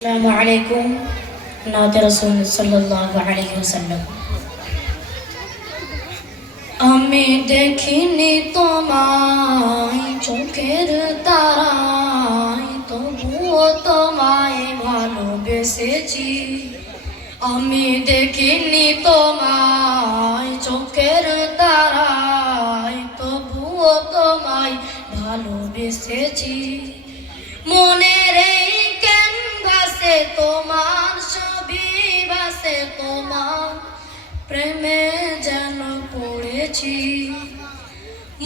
আসসালামু আলাইকুম নাতে রাসূল সাল্লাল্লাহু আলাইহি ওয়াসাল্লাম। আমি দেখিনি তোমায় চোখের তারায়, তবুও তোমায় ভালোবেসেছি। আমি দেখিনি তোমায় চোখের তারায়, তবুও তোমায় ভালোবেসেছি। মনের এই ক্যানভাসে তোমার ছবি ভাসে, তোমার প্রেমে যেন পড়েছি।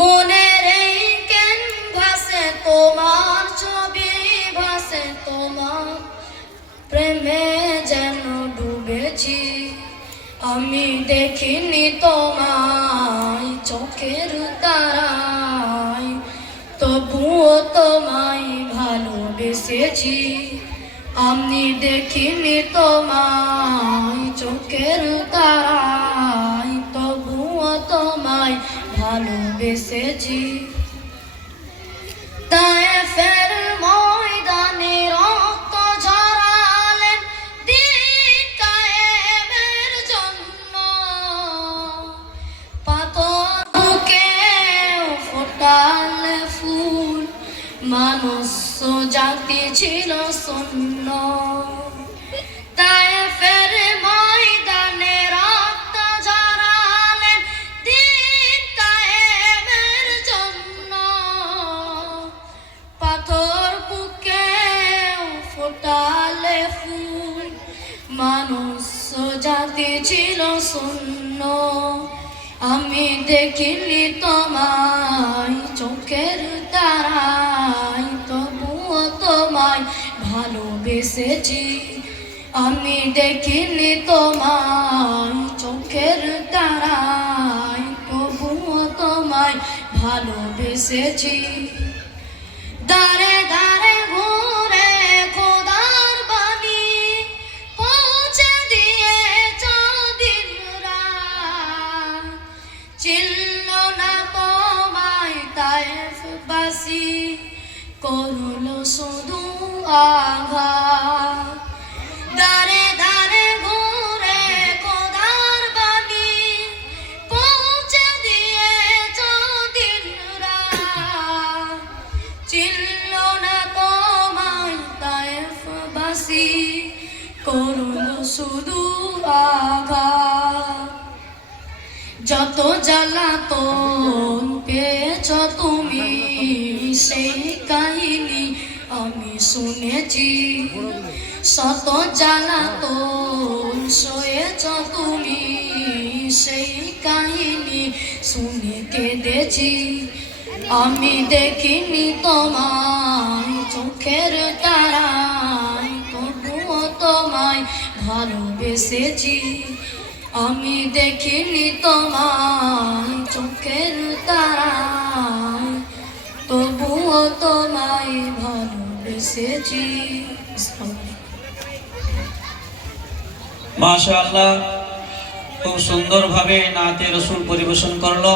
মনের এই ক্যানভাসে তোমার ছবি ভাসে, তোমার প্রেমে যেন ডুবেছি। আমি দেখিনি তোমায় চোখের তারায়, তবুও তোমায় ভালোবেসেছি। আমি দেখিনি তোমায় চোখের তারায়, তবুও তোমায় ভালোবেসেছি। তায়েফের ময়দানে রক্ত ঝরালেন দ্বীন কায়েমের জন্য, পাথর বুকে ফোটালে ফুল, মানুষ জাতি ছিল শূন্য। তায়েফের ময়দানে রক্ত ঝরালেন দ্বীন কায়েমের জন্য, পাথর বুকে ফোটালে ফুল, মানুষ জাতি ছিল শূন্য। আমি দেখিনি তোমায় চোখের তারায়, তবুও তোমায় ভালোবেসেছি। আমি দেখিনি তোমায় চোখের তারায়, তবুও তোমায় ভালোবেসেছি। দাঁড়ে দাঁড়ে ঘুরে খোদার বাণী পৌঁছে দিয়েছ দিন রাত, চিনল না তোমায় তায়েফবাসী, করলো শুধু আঘাত। দাঁড়ে দাঁড়ে ঘুরে খোদার বাণী পৌঁছে দিয়েছ দিন রাত, চিনল না তোমায় তায়েফবাসী, করলো শুধু আঘাত। যত জ্বালাতন পেয়েছ তুমি, সেই কাহিনী আমি শুনেছি। শত জ্বালাতন সয়েছ তুমি, সেই কাহিনী শুনে কেঁদেছি। আমি দেখিনি তোমায় চোখের তারায়, তবুও তোমায় ভালোবেসেছি। আমি দেখিনি তোমায় চোখের তারায়, তবুও তোমায় ভালোবেসেছি। মাশাআল্লাহ, খুব সুন্দরভাবে নাতে রসুল পরিবেশন করলো।